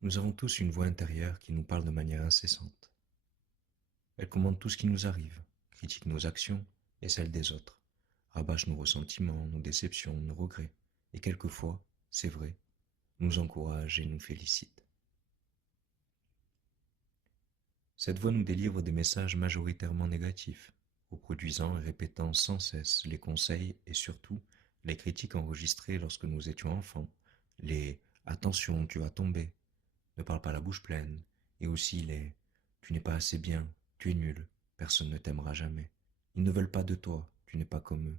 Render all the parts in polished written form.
Nous avons tous une voix intérieure qui nous parle de manière incessante. Elle commande tout ce qui nous arrive, critique nos actions et celles des autres, rabâche nos ressentiments, nos déceptions, nos regrets, et quelquefois, c'est vrai, nous encourage et nous félicite. Cette voix nous délivre des messages majoritairement négatifs, reproduisant et répétant sans cesse les conseils et surtout les critiques enregistrées lorsque nous étions enfants, les attention, tu vas tomber, ne parle pas la bouche pleine, et aussi les tu n'es pas assez bien, tu es nul, personne ne t'aimera jamais. Ils ne veulent pas de toi, tu n'es pas comme eux.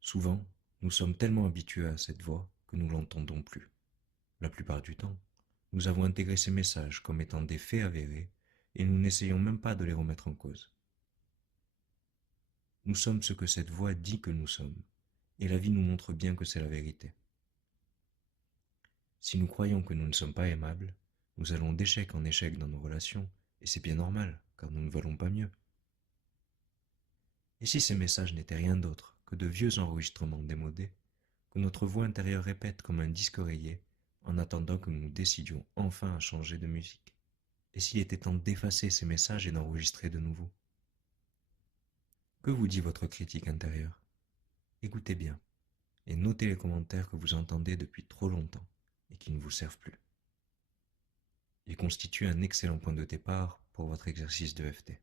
Souvent, nous sommes tellement habitués à cette voix que nous l'entendons plus. La plupart du temps, nous avons intégré ces messages comme étant des faits avérés et nous n'essayons même pas de les remettre en cause. Nous sommes ce que cette voix dit que nous sommes, et la vie nous montre bien que c'est la vérité. Si nous croyons que nous ne sommes pas aimables, nous allons d'échec en échec dans nos relations, et c'est bien normal, car nous ne voulons pas mieux. Et si ces messages n'étaient rien d'autre que de vieux enregistrements démodés, que notre voix intérieure répète comme un disque rayé, en attendant que nous nous décidions enfin à changer de musique? Et s'il était temps d'effacer ces messages et d'enregistrer de nouveau? Que vous dit votre critique intérieure? Écoutez bien, et notez les commentaires que vous entendez depuis trop longtemps, et qui ne vous servent plus. Ils constituent un excellent point de départ pour votre exercice de FT.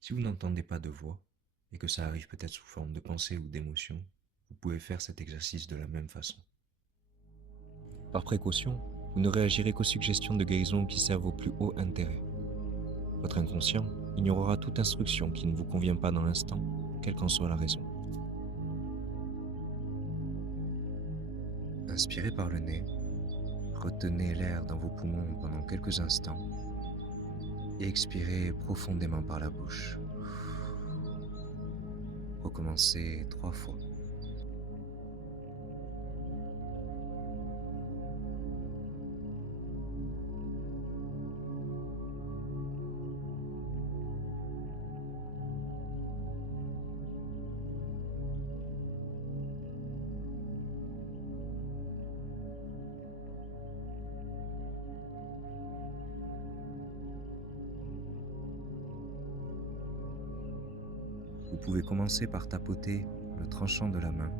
Si vous n'entendez pas de voix, et que ça arrive peut-être sous forme de pensée ou d'émotion, vous pouvez faire cet exercice de la même façon. Par précaution, vous ne réagirez qu'aux suggestions de guérison qui servent au plus haut intérêt. Votre inconscient ignorera toute instruction qui ne vous convient pas dans l'instant, quelle qu'en soit la raison. Inspirez par le nez, retenez l'air dans vos poumons pendant quelques instants et expirez profondément par la bouche. Recommencez 3 fois. Vous pouvez commencer par tapoter le tranchant de la main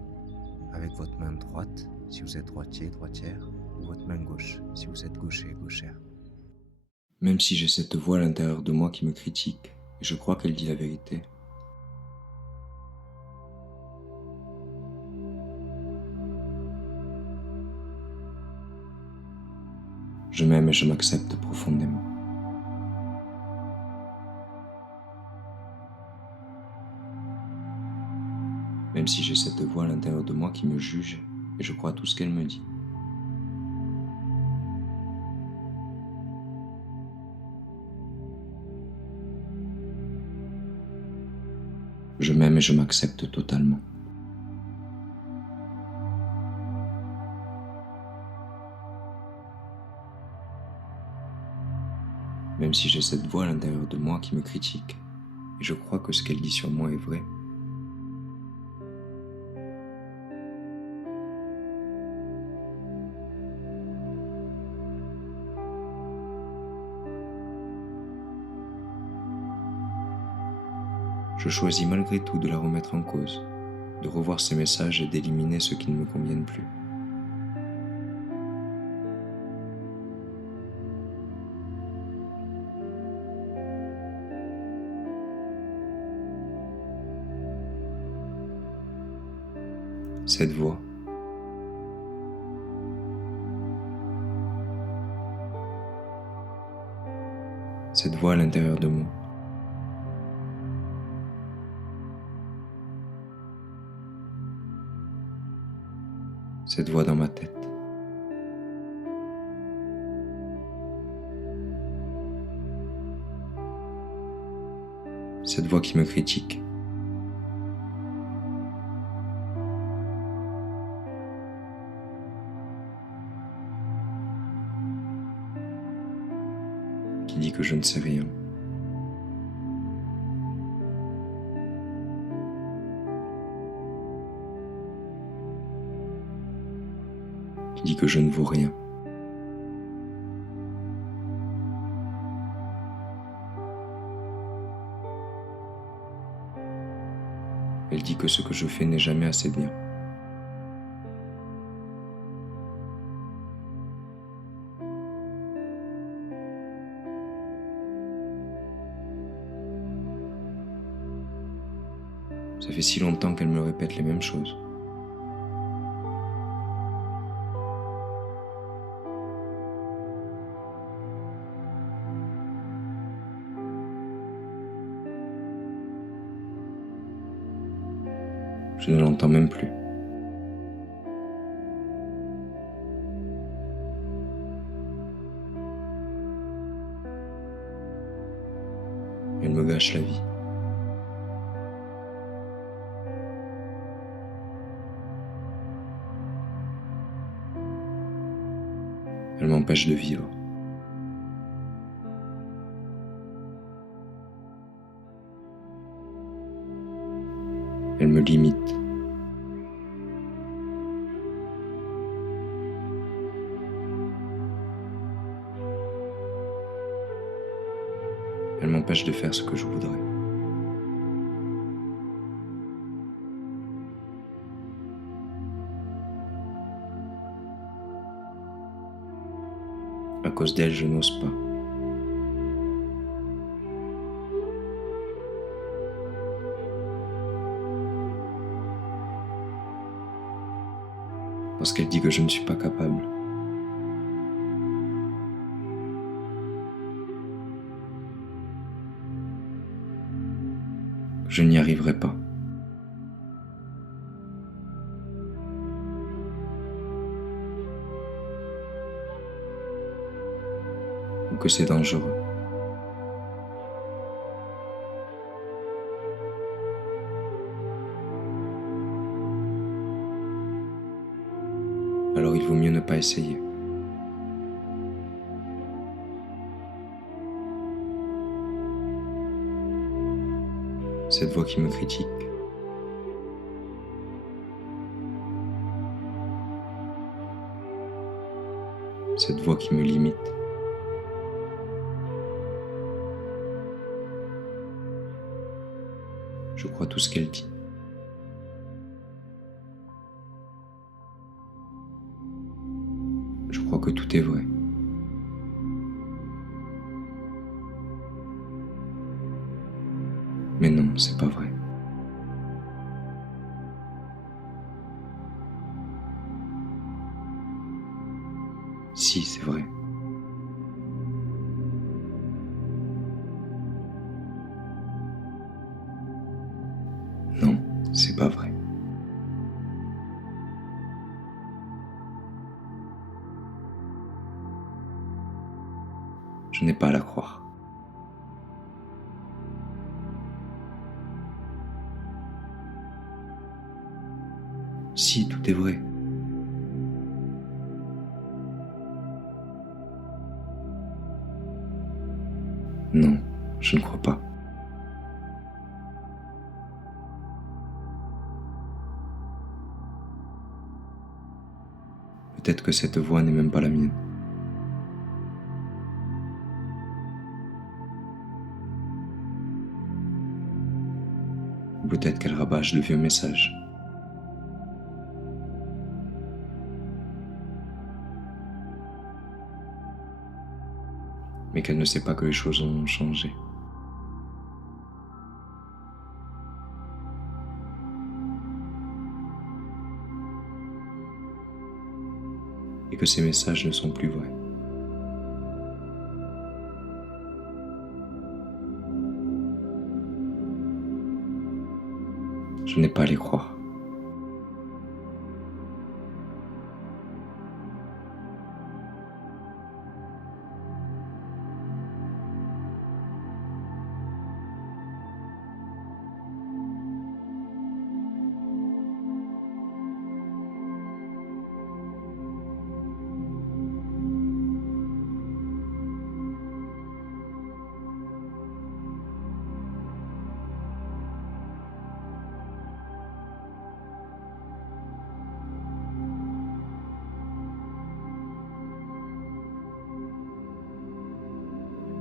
avec votre main droite si vous êtes droitier, droitière, ou votre main gauche si vous êtes gaucher, gauchère. Même si j'ai cette voix à l'intérieur de moi qui me critique, et je crois qu'elle dit la vérité, je m'aime et je m'accepte profondément. Même si j'ai cette voix à l'intérieur de moi qui me juge, et je crois tout ce qu'elle me dit. Je m'aime et je m'accepte totalement. Même si j'ai cette voix à l'intérieur de moi qui me critique, et je crois que ce qu'elle dit sur moi est vrai, je choisis malgré tout de la remettre en cause, de revoir ces messages et d'éliminer ceux qui ne me conviennent plus. Cette voix, cette voix à l'intérieur de moi, cette voix dans ma tête, cette voix qui me critique, qui dit que je ne sais rien. qui dit que je ne vaux rien. Elle dit que ce que je fais n'est jamais assez bien. Ça fait si longtemps qu'elle me répète les mêmes choses. Je ne l'entends même plus. Elle me gâche la vie. Elle m'empêche de vivre. Elle me limite. Elle m'empêche de faire ce que je voudrais. À cause d'elle, je n'ose pas. Parce qu'elle dit que je ne suis pas capable. Je n'y arriverai pas. Ou que c'est dangereux. Alors il vaut mieux ne pas essayer. Cette voix qui me critique. Cette voix qui me limite. Je crois tout ce qu'elle dit. Je crois que tout est vrai. Mais non, c'est pas vrai. Si, c'est vrai. Non, c'est pas vrai. Je n'ai pas à la croire. Si, tout est vrai. Non, je ne crois pas. Peut-être que cette voix n'est même pas la mienne. Ou peut-être qu'elle rabâche de vieux messages. Mais qu'elle ne sait pas que les choses ont changé. Et que ces messages ne sont plus vrais. Je n'ai pas à les croire.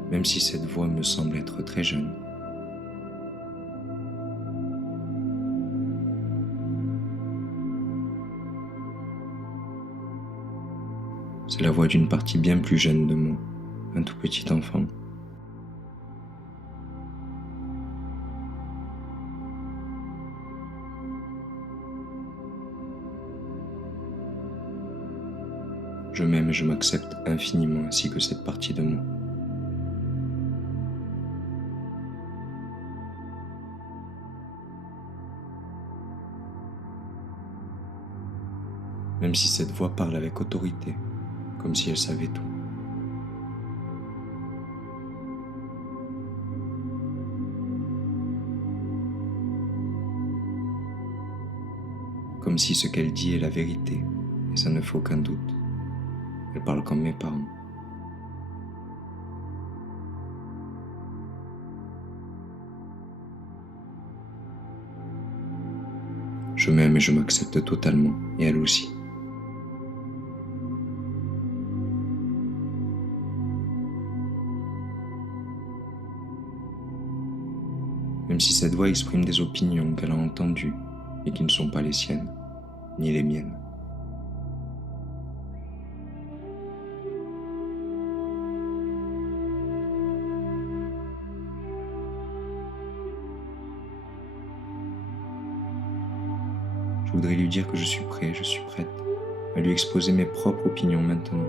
même si cette voix me semble être très jeune. C'est la voix d'une partie bien plus jeune de moi, un tout petit enfant. Je m'aime et je m'accepte infiniment ainsi que cette partie de moi. Même si cette voix parle avec autorité, comme si elle savait tout. Comme si ce qu'elle dit est la vérité, et ça ne fait aucun doute. Elle parle comme mes parents. Je m'aime et je m'accepte totalement, et elle aussi. Même si cette voix exprime des opinions qu'elle a entendues et qui ne sont pas les siennes, ni les miennes. Je voudrais lui dire que je suis prêt, je suis prête à lui exposer mes propres opinions maintenant.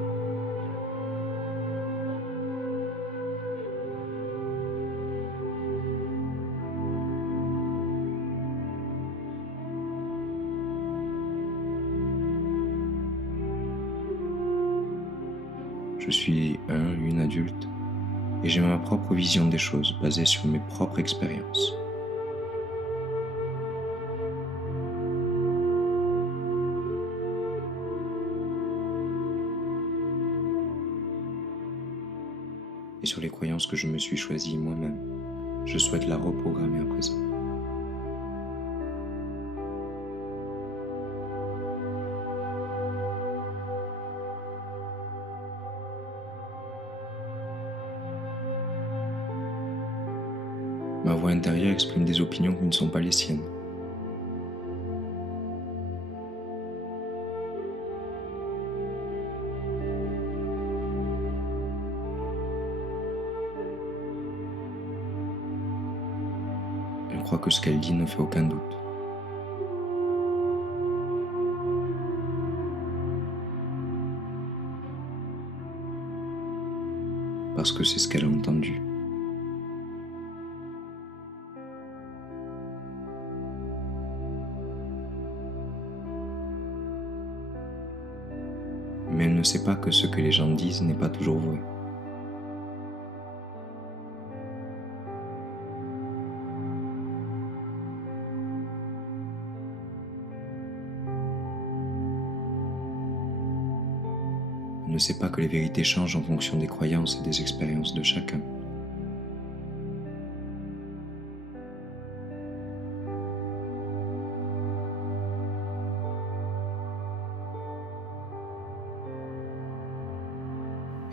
Je suis une adulte, et j'ai ma propre vision des choses basée sur mes propres expériences. Et sur les croyances que je me suis choisies moi-même. Je souhaite la reprogrammer à présent. Ma voix intérieure exprime des opinions qui ne sont pas les siennes. Elle croit que ce qu'elle dit ne fait aucun doute. Parce que c'est ce qu'elle a entendu. Mais elle ne sait pas que ce que les gens disent n'est pas toujours vrai. Elle ne sait pas que les vérités changent en fonction des croyances et des expériences de chacun.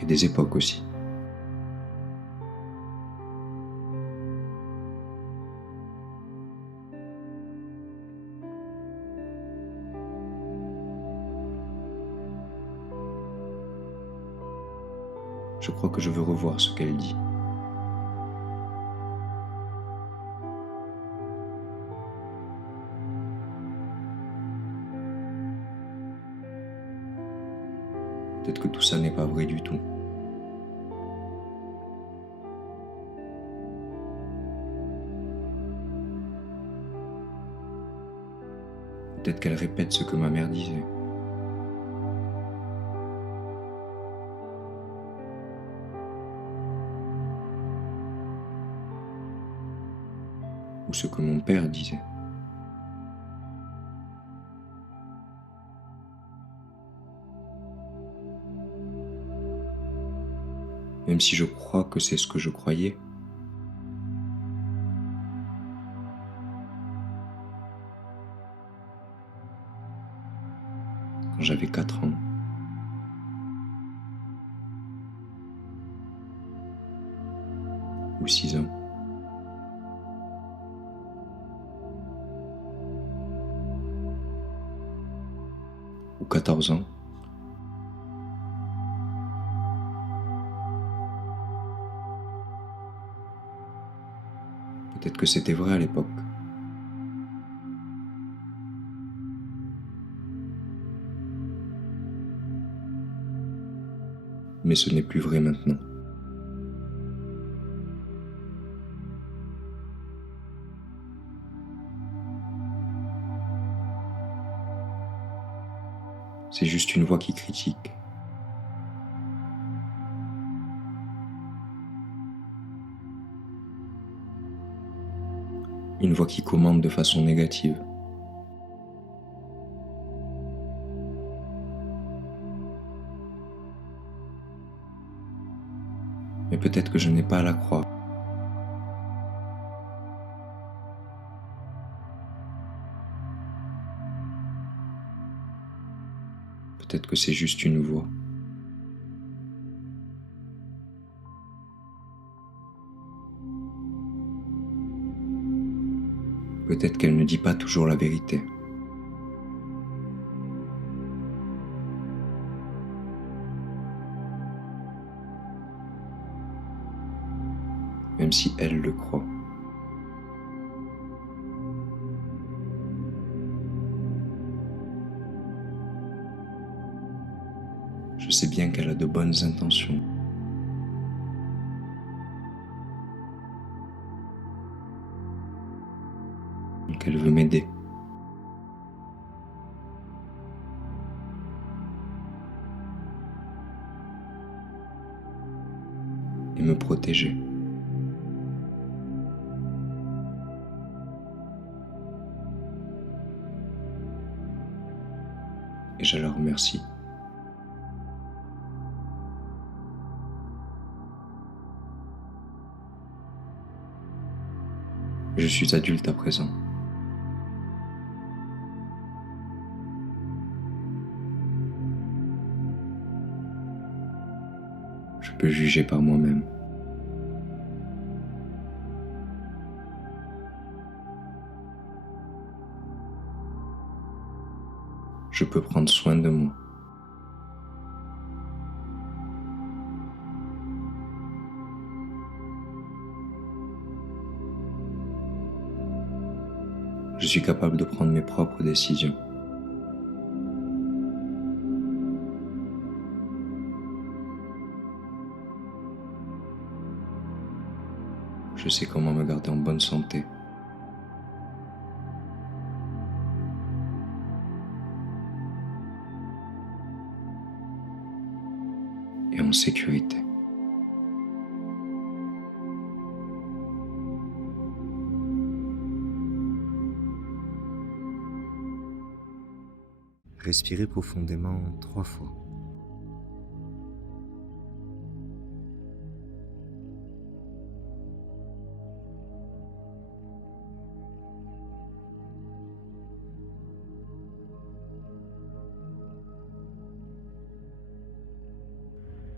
Et des époques aussi. Je crois que je veux revoir ce qu'elle dit. Peut-être que tout ça n'est pas vrai du tout. Peut-être qu'elle répète ce que ma mère disait. Ou ce que mon père disait. Même si je crois que c'est ce que je croyais, quand j'avais 4 ans. ou 6 ans. Ou 14 ans. Peut-être que c'était vrai à l'époque. Mais ce n'est plus vrai maintenant. C'est juste une voix qui critique. Une voix qui commande de façon négative. Mais peut-être que je n'ai pas à la croire. Peut-être que c'est juste une voix. Peut-être qu'elle ne dit pas toujours la vérité. Même si elle le croit. Je sais bien qu'elle a de bonnes intentions. Qu'elle veut m'aider. Et me protéger. Et je la remercie. Je suis adulte à présent. Je peux juger par moi-même. Je peux prendre soin de moi. Je suis capable de prendre mes propres décisions. Je sais comment me garder en bonne santé. Et en sécurité. Respirez profondément 3 fois.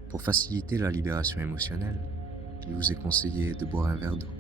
Pour faciliter la libération émotionnelle, il vous est conseillé de boire un verre d'eau.